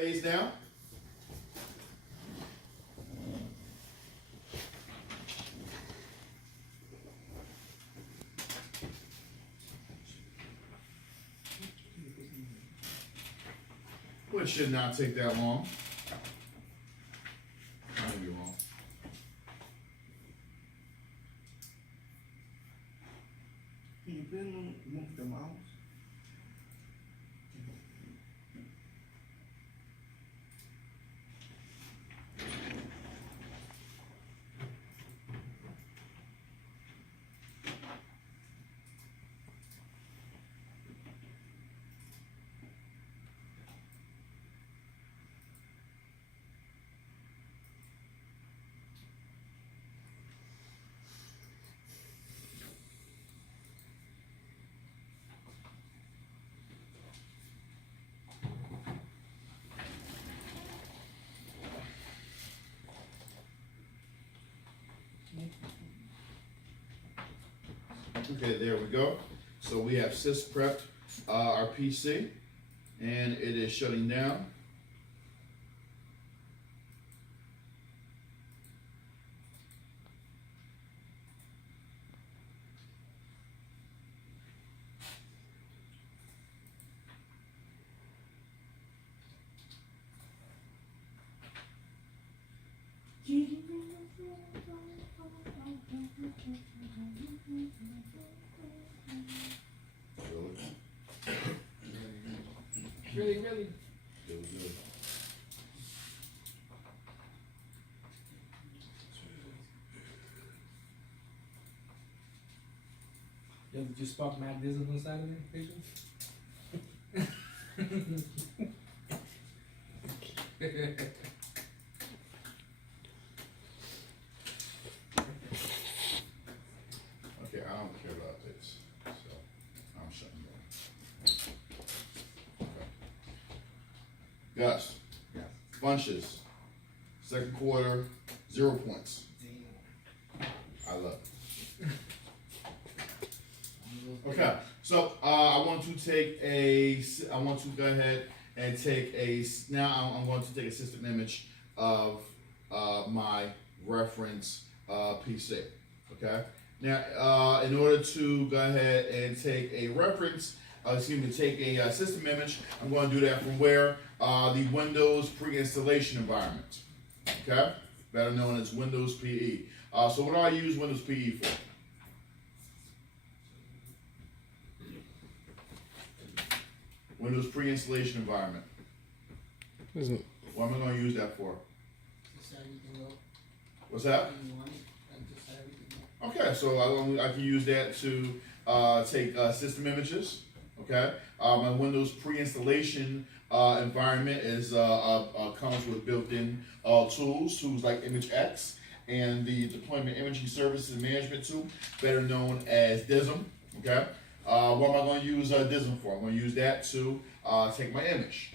Face down. Which should not take that long. I might be wrong. Can you move the mouse? Okay, there we go. So we have sys prepped our PC, and it is shutting down. Really? Good. Yo, did you spark Matt Dizzle on Saturday, pictures? Okay, I don't care about this, so I'm shutting down. Okay. Gus, Yes. bunches, second quarter, 0 points. I love it. Okay, so I want to go ahead and take I'm going to take a system image of my reference PC. Okay. Now, in order to go ahead and take a reference, take a system image, I'm going to do that from where? The Windows pre-installation environment. Okay, better known as Windows PE. So what do I use Windows PE for? Windows pre-installation environment. What am I going to use that for? What's that? Okay, so I can use that to take system images. Okay, my Windows pre-installation environment comes with built-in tools like ImageX and the Deployment Imaging Services Management tool, better known as DISM. Okay, what am I going to use DISM for? I'm going to use that to take my image.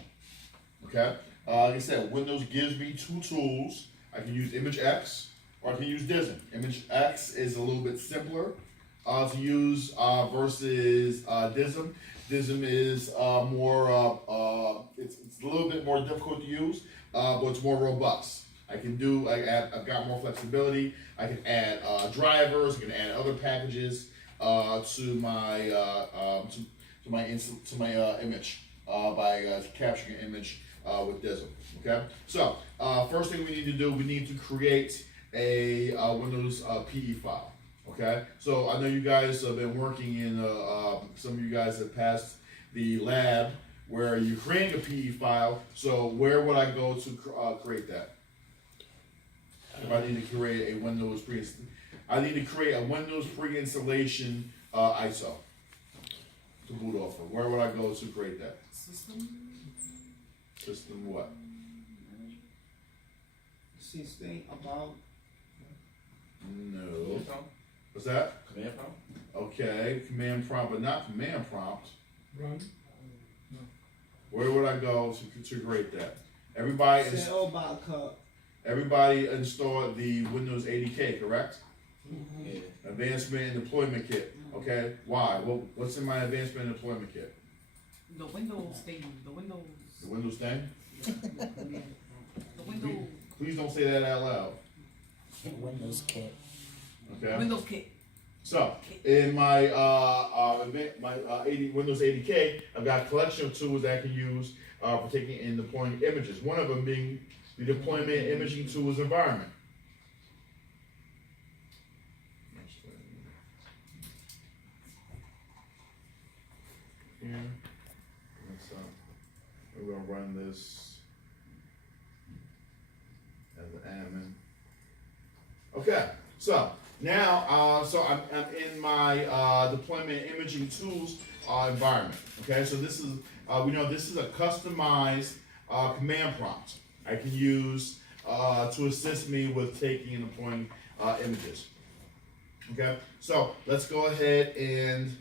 Okay, like I said, Windows gives me two tools. I can use ImageX or I can use DISM. ImageX is a little bit simpler to use versus DISM. DISM is it's a little bit more difficult to use, but it's more robust. I've got more flexibility. I can add drivers. I can add other packages to my image by capturing an image with DISM. Okay. So first thing we need to do, we need to create a Windows PE file. Okay. So I know you guys have been working in. Some of you guys have passed the lab where you're creating a PE file. So where would I go to create that? If I need to create a Windows pre-installation ISO to boot off of. Where would I go to create that? System what? System about. No. What's that? Command prompt? Okay, command prompt, but not command prompt. Run. Where would I go to create that? Everybody installed the Windows 80K, correct? Mm-hmm. Yeah. Advancement and deployment kit. Okay, why? What's in my advancement and deployment kit? The Windows thing. The Windows. The Windows thing? The Windows, Please don't say that out loud. Windows kit. Okay. Windows kit. So in my Windows 80K, I've got a collection of tools that I can use for taking and deploying images. One of them being the deployment imaging tools environment. Here, we're gonna run this as an admin. Okay, so now, I'm in my deployment imaging tools environment. Okay, so this is we know this is a customized command prompt I can use to assist me with taking and deploying images. Okay, so let's go ahead and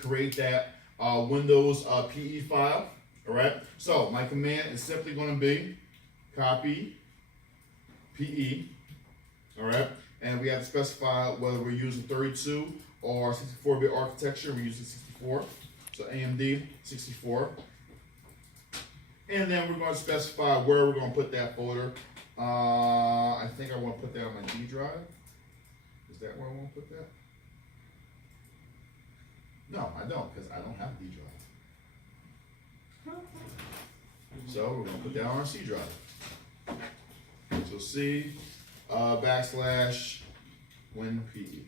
create that Windows PE file. All right, so my command is simply going to be copy PE. All right, and we have to specify whether we're using 32 or 64-bit architecture. We're using 64, so AMD 64. And then we're going to specify where we're going to put that folder. I think I want to put that on my D drive. Is that where I want to put that? No, I don't, because I don't have a D drive. So we're going to put that on our C drive. So C / WinPE.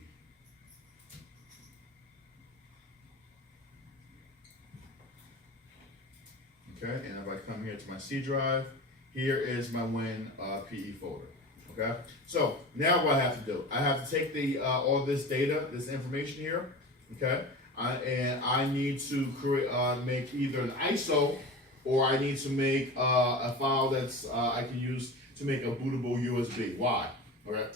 Okay, and if I come here to my C drive, here is my WinPE folder. Okay, so now what I have to do, I have to take the all this data, this information here. Okay, and I need to create, make either an ISO or I need to make a file that's I can use to make a bootable USB. Why? Okay,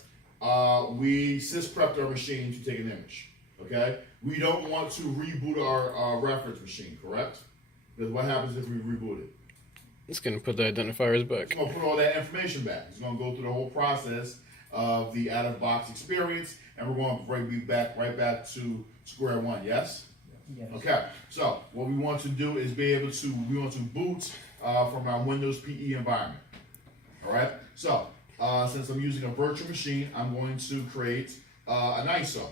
we sys-prepped our machine to take an image. Okay, we don't want to reboot our reference machine, correct? Because what happens if we reboot it? It's going to put the identifiers back. It's going to put all that information back. It's going to go through the whole process of the out-of-box experience, and we're going to bring right back to square one. Yes? Yes. Okay. So what we want to do is we want to boot from our Windows PE environment. All right. So since I'm using a virtual machine, I'm going to create an ISO.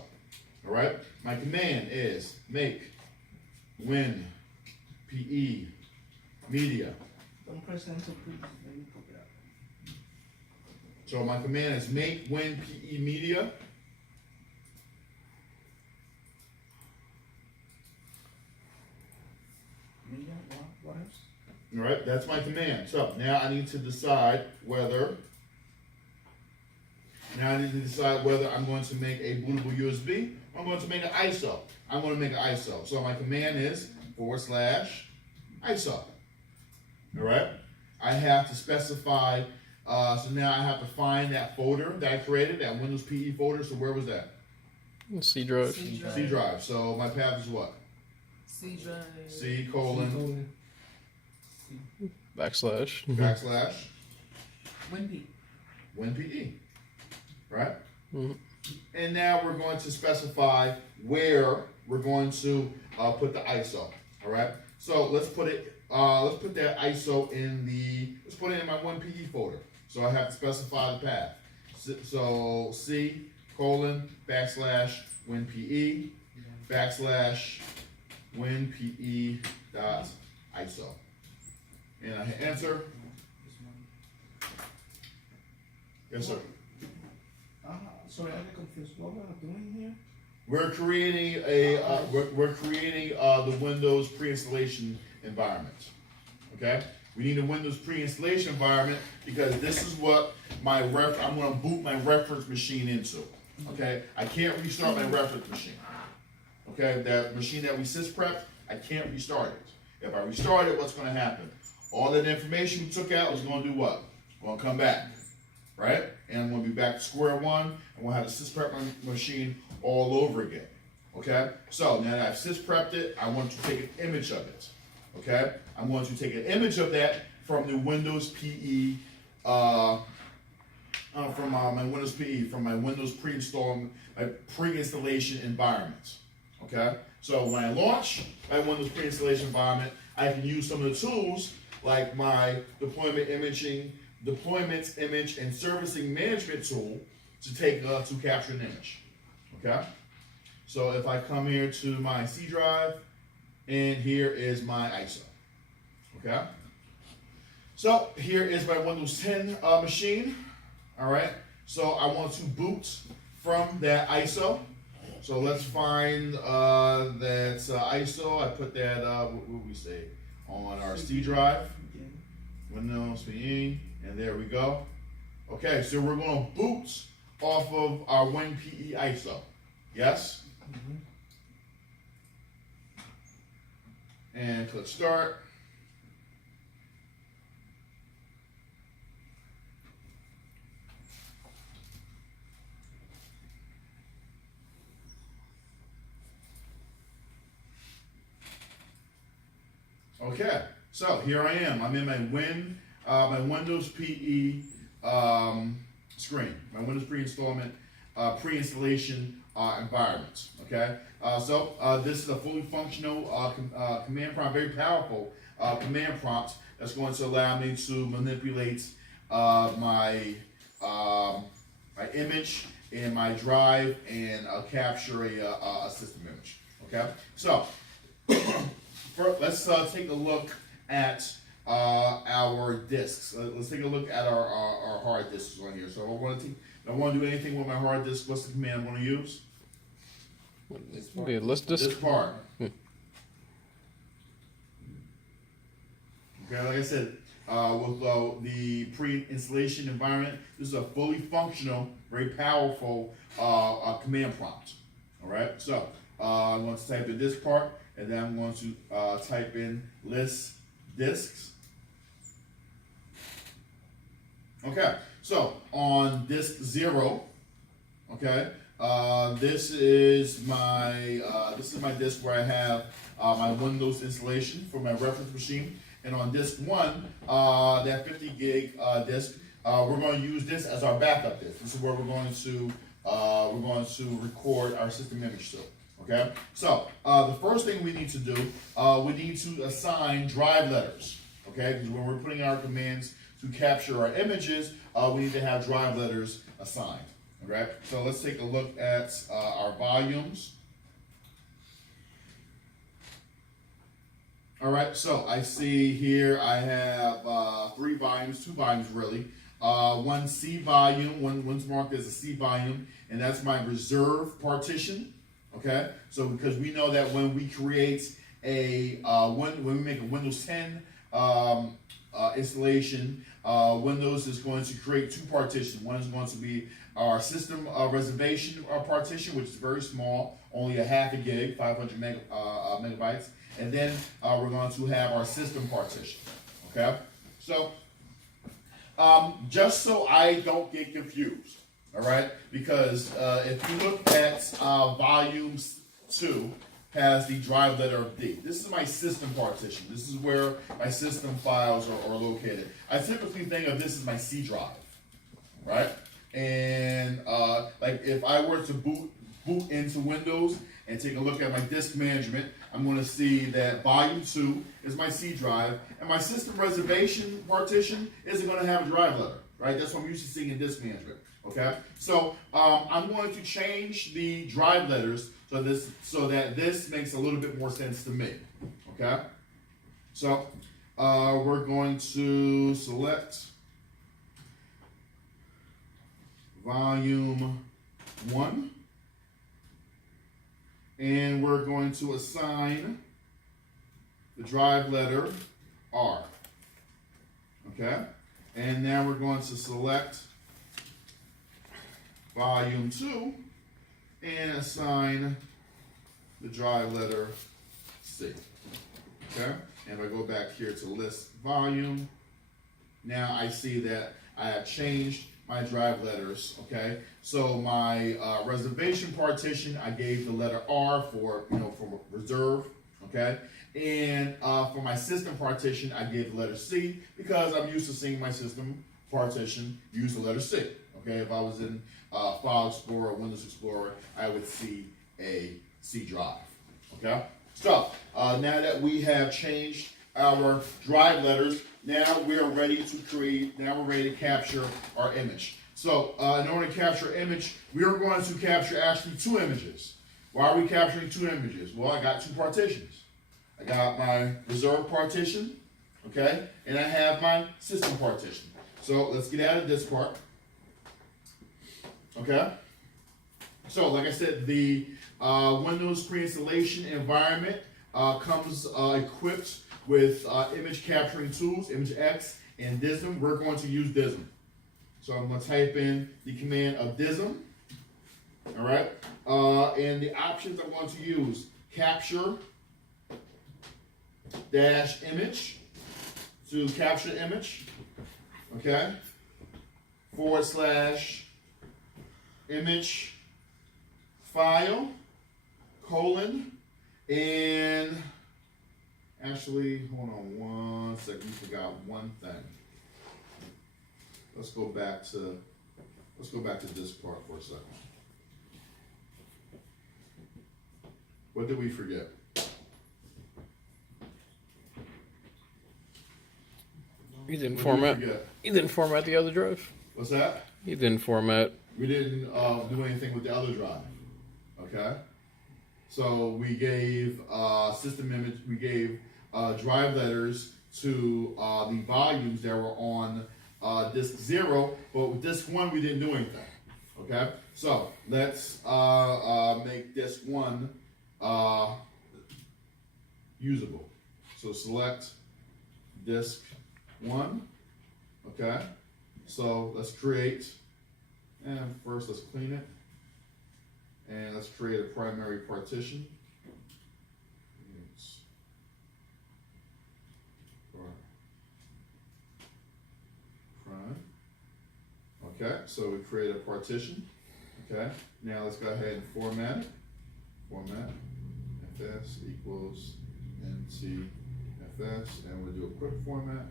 All right. My command is make WinPE media. Don't press enter, please. Let me put that. So my command is make WinPE media. Media, what else? All right, that's my command. So now I need to decide whether. I'm going to make a bootable USB. Or I'm going to make an ISO. I'm going to make an ISO. So my command is / ISO. All right. I have to specify. So now I have to find that folder that I created, that Windows PE folder. So where was that? C drive. C drive. So my path is what? C drive. C colon / / WinPE. WinPE. Right? Mhm. And now we're going to specify where we're going to put the ISO. All right. So let's put that ISO let's put it in my WinPE folder. So I have to specify the path. So C colon / WinPE / WinPE dot ISO. And I hit enter. Yes, sir. Sorry, I got confused. What we're doing here? We're creating the Windows pre-installation environment. Okay, we need a Windows pre-installation environment because this is what I'm going to boot my reference machine into. Okay, I can't restart my reference machine. Okay, that machine that we sys-prepped, I can't restart it. If I restart it, what's going to happen? All that information we took out is going to do what? Going to come back, right? And I'm going to be back to square one, and we'll have to sys-prep my machine all over again. Okay, so now that I've sys-prepped it, I want to take an image of it. Okay, I'm going to take an image of that from the Windows PE, from my Windows PE, from my Windows pre-installation environment. Okay, so when I launch my Windows pre-installation environment, I can use some of the tools like my deployment image, and servicing management tool to take to capture an image. Okay. So if I come here to my C drive, and here is my ISO. Okay. So here is my Windows 10 machine. All right. So I want to boot from that ISO. So let's find that ISO. I put that, what would we say, on our C drive. Windows PE, and there we go. Okay, so we're going to boot off of our WinPE ISO. Yes? And click start. Okay, so here I am. I'm in my Windows PE screen, my Windows pre-installation environment. Okay, so this is a fully functional command prompt, very powerful command prompt that's going to allow me to manipulate my image in my drive and capture a system image. Okay, so let's take a look at our disks. Let's take a look at our hard disks on here. So I want to do anything with my hard disk. What's the command I'm going to use? The list disk. This part. Okay, like I said, with the pre-installation environment, this is a fully functional, very powerful command prompt. All right, so I'm going to type in this part, and then I'm going to type in list disks. Okay, so on disk 0, okay, this is my disk where I have my Windows installation for my reference machine, and on disk 1, that 50 gig disk, we're going to use this as our backup disk. This is where we're going to record our system image to. Okay, so the first thing we need to do, we need to assign drive letters. Okay, because when we're putting our commands to capture our images, we need to have drive letters assigned. All right, so let's take a look at our volumes. All right, so I see here I have 3 volumes, 2 volumes really. One C volume, one's marked as a C volume, and that's my reserve partition. Okay, so because we know that when we create when we make a Windows 10 installation, Windows is going to create 2 partitions. One is going to be our system reservation partition, which is very small, only a half a gig, 500 megabytes, and then we're going to have our system partition. Okay, so just so I don't get confused. All right, because if you look at volume 2, has the drive letter of D. This is my system partition. This is where my system files are located. I typically think of this as my C drive, right? And like if I were to boot into Windows and take a look at my disk management, I'm going to see that volume 2 is my C drive, and my system reservation partition isn't going to have a drive letter, right? That's what I'm used to seeing in disk management. Okay, so I'm going to change the drive letters so that this makes a little bit more sense to me. Okay, so we're going to select volume 1, and we're going to assign the drive letter R. Okay, and now we're going to select volume 2 and assign the drive letter C. Okay, and if I go back here to list volume, now I see that I have changed my drive letters. Okay, so my reservation partition, I gave the letter R for for reserve. Okay, and for my system partition, I gave the letter C because I'm used to seeing my system partition use the letter C. Okay, if I was in File Explorer or Windows Explorer, I would see a C drive. Okay, so now that we have changed our drive letters. Now we are ready to create, now we're ready to capture our image. So in order to capture image, we are going to capture actually 2 images. Why are we capturing 2 images? Well, I got 2 partitions. I got my reserve partition, okay, and I have my system partition. So let's get out of this part, okay. So like I said, the Windows pre-installation environment comes equipped with image capturing tools, ImageX and DISM. We're going to use DISM. So I'm going to type in the command of DISM, all right? And the options I'm going to use, capture dash image to capture image, okay? / image file, colon, and actually, hold on one second, we forgot one thing. Let's go back to this part for a second. What did we forget? You didn't What format. did we forget? You didn't format the other drive. What's that? You didn't format. We didn't do anything with the other drive. Okay. So we gave system image. We gave drive letters to the volumes that were on disk 0, but with disk 1 we didn't do anything. Okay. So let's make disk 1 usable. So select disk 1. Okay. So let's create, and first let's clean it, and let's create a primary partition. Prime. Okay, so we create a partition. Okay, now let's go ahead and format it. Format fs equals nt fs, and we'll do a quick format.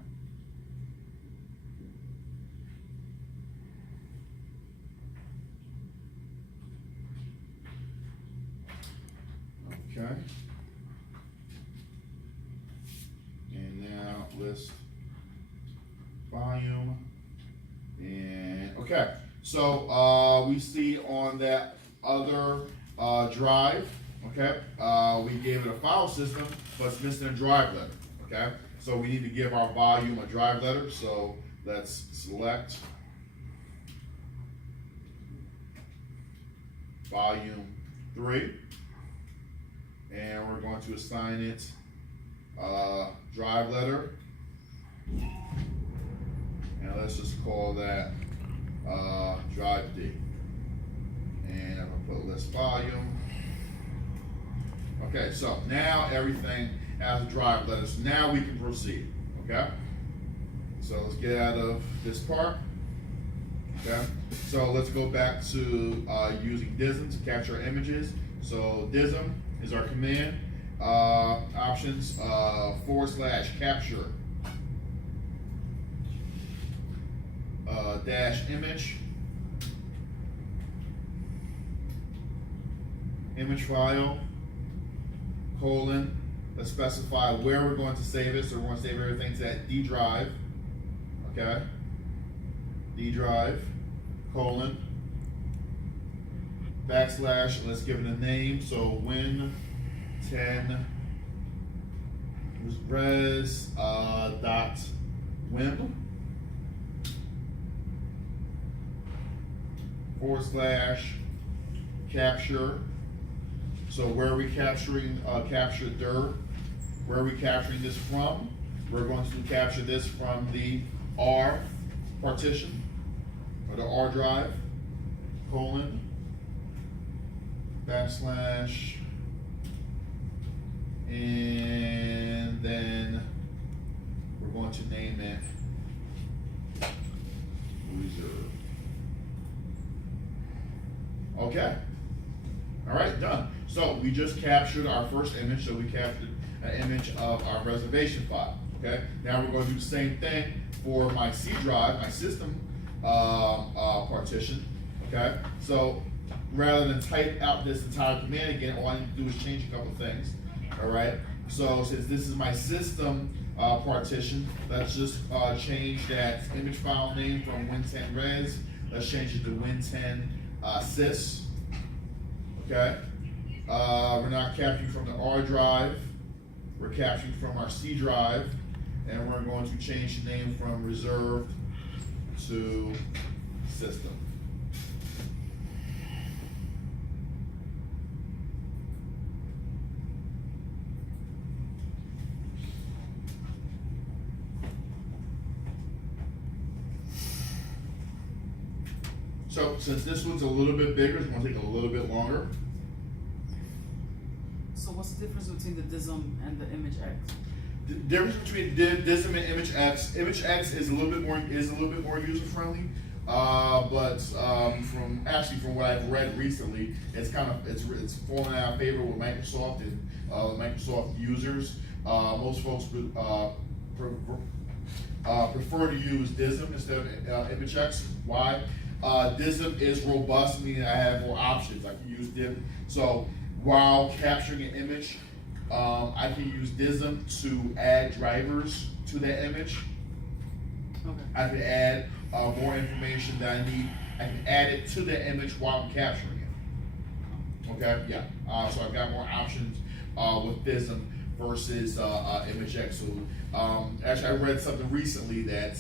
Okay. And now list volume. And okay. So we see on that other drive, okay, we gave it a file system, but it's missing a drive letter. Okay. So we need to give our volume a drive letter. So let's select volume 3. And we're going to assign it drive letter, and let's just call that drive D. And I'm gonna put list volume. Okay, so now everything has a drive letter. So now we can proceed. Okay. So let's get out of this part. Okay. So let's go back to using DISM to capture images. So DISM is our command. Options / capture dash image file, colon. Let's specify where we're going to save it. So we're going to save everything to that D drive. Okay. D drive, colon. / let's give it a name. So win 10 res dot wim / capture. So where are we capturing capture dir? Where are we capturing this from? We're going to capture this from the R partition or the R drive, colon. / and then we're going to name it reserve. Okay. All right, done. So we just captured our first image. So we captured an image of our reservation file. Okay. Now we're going to do the same thing for my C drive, my system partition. Okay. So rather than type out this entire command again, all I need to do is change a couple things. All right. So since this is my system partition. Let's just change that image file name from Win10 Res. Let's change it to Win10 Sys. Okay. We're not capturing from the R drive. We're capturing from our C drive, and we're going to change the name from reserved to system. So since this one's a little bit bigger, it's going to take a little bit longer. So what's the difference between the DISM and the image X? The difference between DISM and Image X is a little bit more user friendly, but from what I've read recently, it's fallen out of favor with Microsoft and Microsoft users. Most folks prefer to use DISM instead of Image X. Why? DISM is robust, meaning I have more options. I can use DISM. So while capturing an image, I can use DISM to add drivers to that image. Okay. I can add more information that I need. I can add it to the image while I'm capturing it. Okay, yeah. So I've got more options with DISM versus Image X. So actually, I read something recently that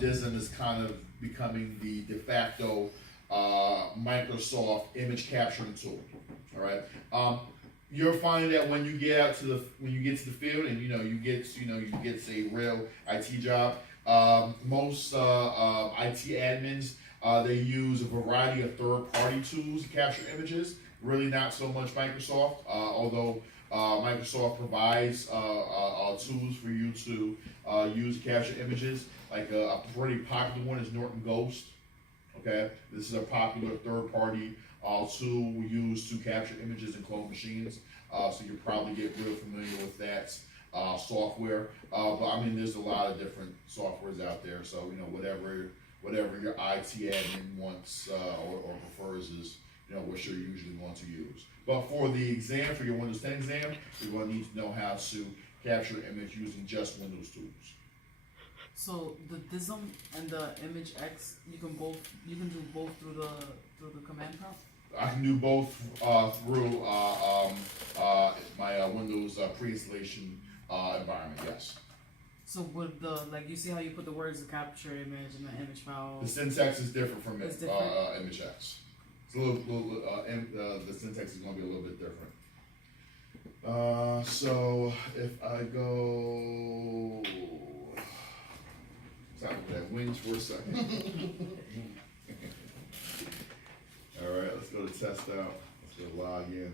DISM is kind of becoming the de facto Microsoft image capturing tool. All right. You'll find that when you get out to the field and you get a real IT job, most IT admins they use a variety of third-party tools to capture images. Really, not so much Microsoft, although Microsoft provides tools for you to use to capture images. Like a pretty popular one is Norton Ghost. Okay, this is a popular third-party tool we use to capture images in clone machines. So you probably get real familiar with that software. But I mean, there's a lot of different softwares out there. So whatever your IT admin wants or prefers is what you're usually going to use. But for the exam, for your Windows 10 exam, you're going to need to know how to capture an image using just Windows tools. So the DISM and the image X, you can do both through the command prompt? I can do both through my Windows pre-installation environment. Yes. So would you see how you put the words to capture image in the image file? The syntax is different from It's different? Image X. It's a little the syntax is going to be a little bit different. So if I go, sorry for that wings for a second. All right, let's go to test out. Let's go log in.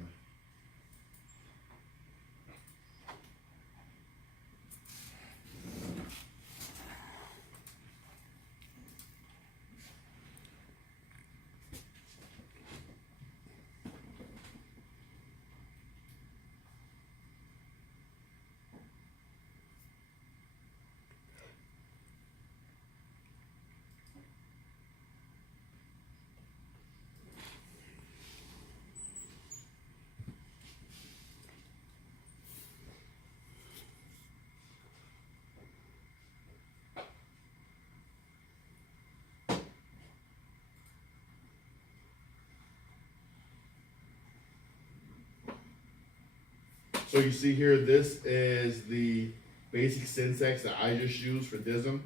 So you see here, this is the basic syntax that I just used for DISM.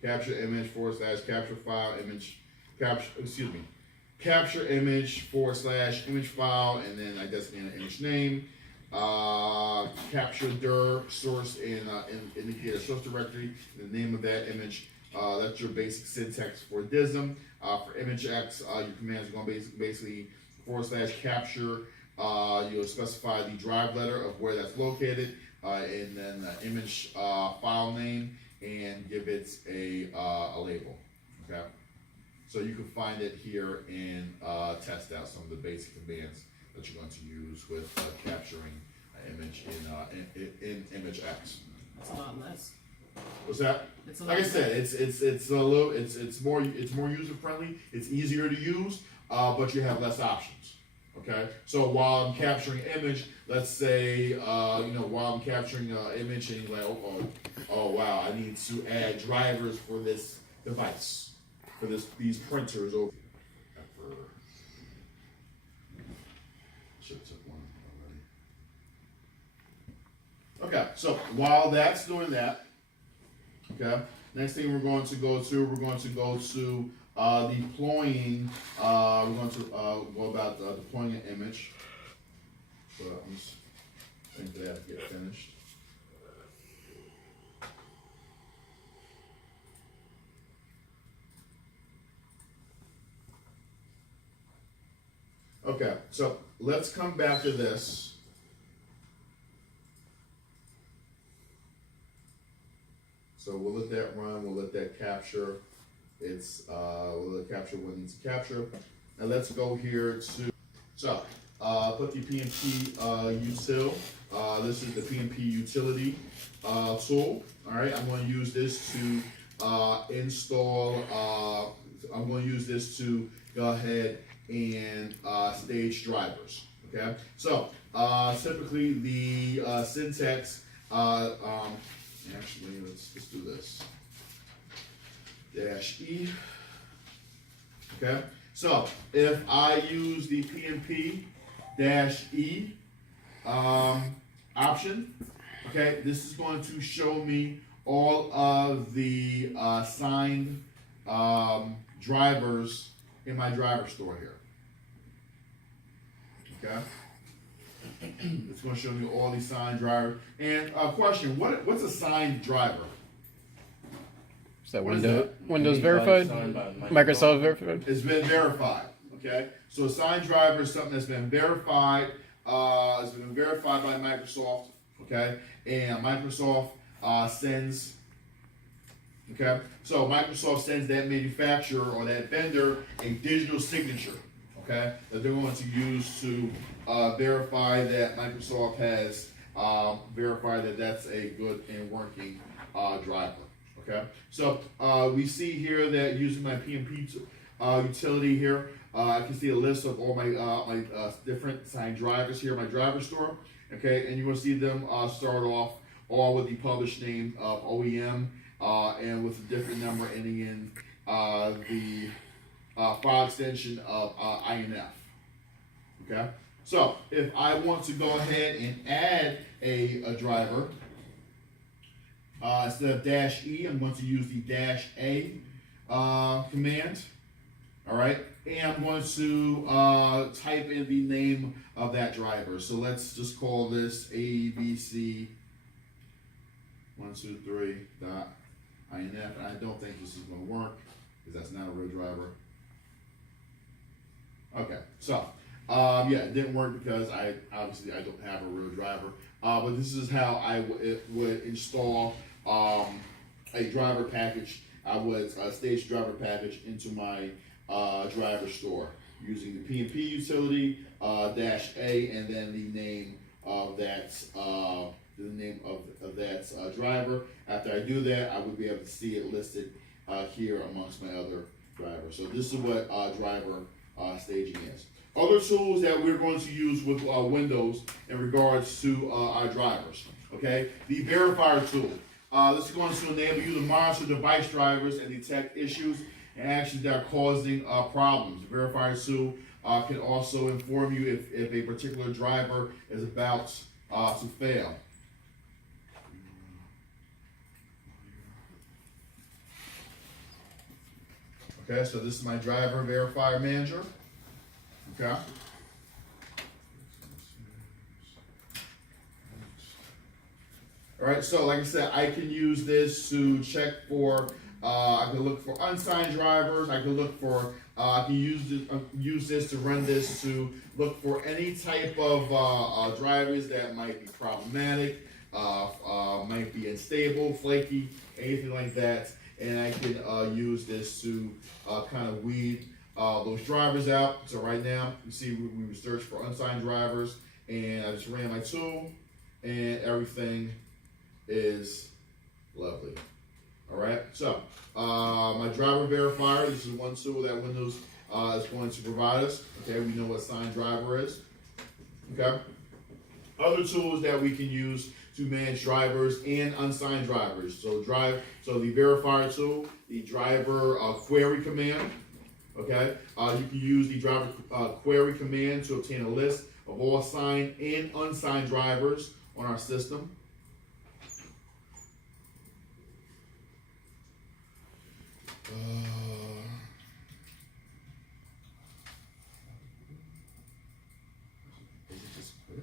Capture image / capture file image, capture image / image file, and then I designate an image name. Capture dir source and indicate a source directory, the name of that image. That's your basic syntax for DISM. For image X, your commands are going to basically / capture. You'll specify the drive letter of where that's located, and then the image file name, and give it a label. Okay, so you can find it here and test out some of the basic commands that you're going to use with capturing an image in image X. That's a lot less. What's that? It's a lot Like I less. said, it's more user friendly. It's easier to use, but you have less options. Okay, so while I'm capturing image, let's say while I'm capturing image and you're like, oh wow, I need to add drivers for this device, for these printers over. Should have took one already. Okay, so while that's doing that, okay, next thing we're going to go to deploying. We're going to go about deploying an image. So I'm just waiting for that to get finished. Okay, so let's come back to this. So we'll let that run, we'll let that capture. We'll let it capture what it needs to capture. And let's go here to, put the PNP util. This is the PNP utility tool. All right, I'm going to use this to install, I'm going to use this to go ahead and stage drivers. Okay, so typically the syntax, actually let's do this. -E. Okay, so if I use the PNP -E option, okay, this is going to show me all of the signed drivers in my driver store here. Okay, it's going to show me all these signed drivers. And question: what's a signed driver? Is that What is Windows verified? Microsoft verified? It's been verified. Okay, so a signed driver is something that's been verified. It's been verified by Microsoft. Okay, and Microsoft sends. Okay, so Microsoft sends that manufacturer or that vendor a digital signature. Okay, that they're going to use to verify that Microsoft has verified that that's a good and working driver. Okay, so we see here that using my PNP utility here, I can see a list of all my different signed drivers here in my driver store. Okay, and you're going to see them start off all with the published name of OEM and with a different number ending in the file extension of INF. Okay, so if I want to go ahead and add a driver, instead of -E, I'm going to use the -A command. All right, and I'm going to type in the name of that driver. So let's just call this ABC 123.inf. And I don't think this is going to work because that's not a real driver. Okay, so yeah, it didn't work because I don't have a real driver. But this is how I would install a driver package. I would stage driver package into my driver store using the PNP utility -A and then the name of that driver. After I do that, I would be able to see it listed here amongst my other drivers. So this is what driver staging is. Other tools that we're going to use with Windows in regards to our drivers. Okay, the verifier tool. This is going to enable you to monitor device drivers and detect issues and actions that are causing problems. The verifier tool can also inform you if a particular driver is about to fail. Okay, so this is my driver verifier manager. Okay. All right, so like I said, I can use this to check for, I can look for unsigned drivers. I can look for, I can use this to run this to look for any type of drivers that might be problematic, might be unstable, flaky, anything like that. And I can use this to kind of weed those drivers out. So right now, you see we search for unsigned drivers, and I just ran my tool, and everything is lovely. All right, so my driver verifier, this is one tool that Windows is going to provide us. Okay, we know what signed driver is. Okay, other tools that we can use to manage drivers and unsigned drivers. So the verifier tool, the driver query command. Okay, you can use the driver query command to obtain a list of all signed and unsigned drivers on our system. Is it just clear?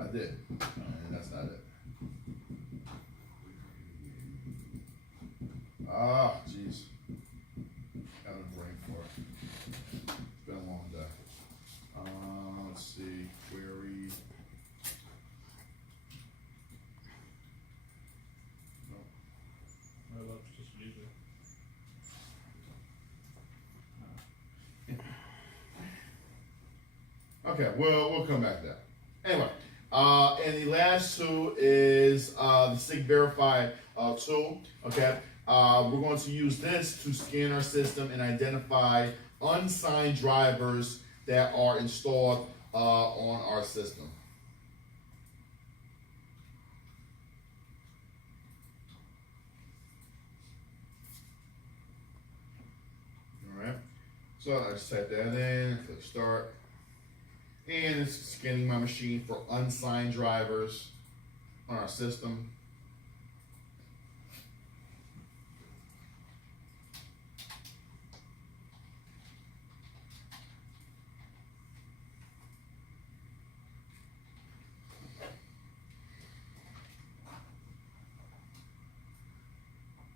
I did, and that's not it. Ah, jeez. Got a brain for it. It's been a long day. Let's see, query. Okay, well, we'll come back to that. Anyway, and the last tool is the SIG Verify tool. Okay, we're going to use this to scan our system and identify unsigned drivers that are installed on our system. All right, so I just type that in, click start. And it's scanning my machine for unsigned drivers on our system.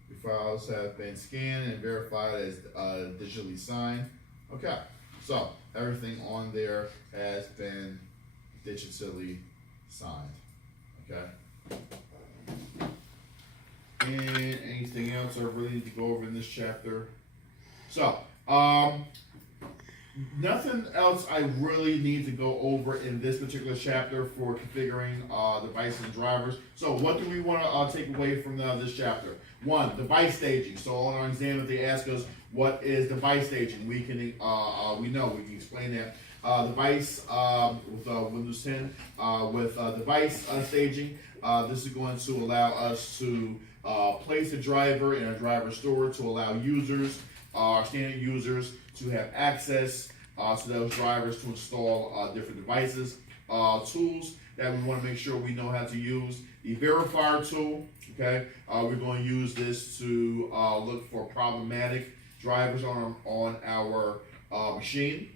Your files have been scanned and verified as digitally signed. Okay. So everything on there has been digitally signed. Okay. And anything else I really need to go over in this chapter? So, nothing else I really need to go over in this particular chapter for configuring devices and drivers. So what do we want to take away from this chapter? One, device staging. So on our exam, if they ask us what is device staging, we can we can explain that. Device with Windows 10 with device staging. This is going to allow us to place a driver in a driver store to allow users, our standard users, to have access to those drivers to install different devices. Tools that we want to make sure we know how to use. The verifier tool, okay? We're going to use this to look for problematic drivers on our machine.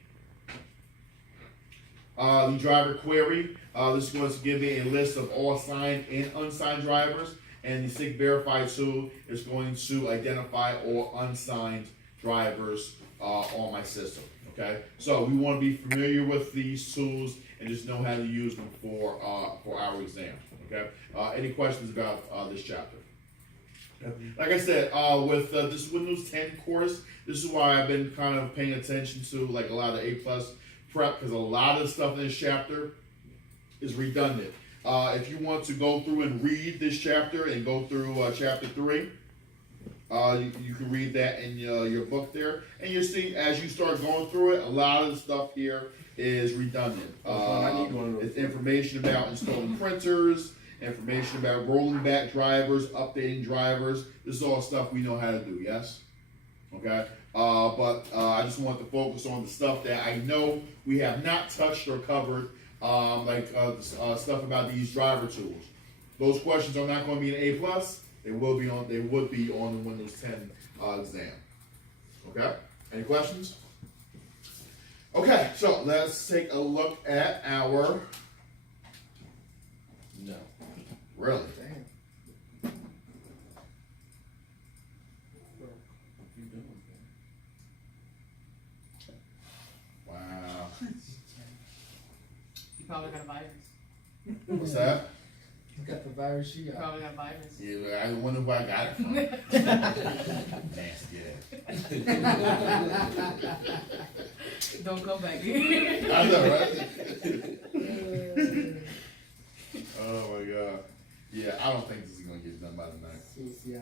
The driver query, this is going to give me a list of all signed and unsigned drivers. And the SIG Verify tool is going to identify all unsigned drivers on my system. Okay, so we want to be familiar with these tools and just know how to use them for our exam. Okay, any questions about this chapter? Like I said, with this Windows 10 course, this is why I've been kind of paying attention to like a lot of A+ prep, because a lot of the stuff in this chapter is redundant. If you want to go through and read this chapter and go through chapter 3, you can read that in your book there, and you'll see as you start going through it, a lot of the stuff here is redundant. It's information about installing printers, information about rolling back drivers, updating drivers. This is all stuff we know how to do, yes? Okay? But I just want to focus on the stuff that I know we have not touched or covered, stuff about these driver tools. Those questions are not going to be an A+. They would be on the Windows 10 exam. Okay? Any questions? Okay, so let's take a look at our. No. Really? Wow. You probably got a virus. What's that? You got the virus she You got. probably got a virus. Yeah, I wonder where I got it from. Nasty ass. Don't come back here. I know, right? Oh my god. Yeah, I don't think this is gonna get done by tonight. Sí, sí,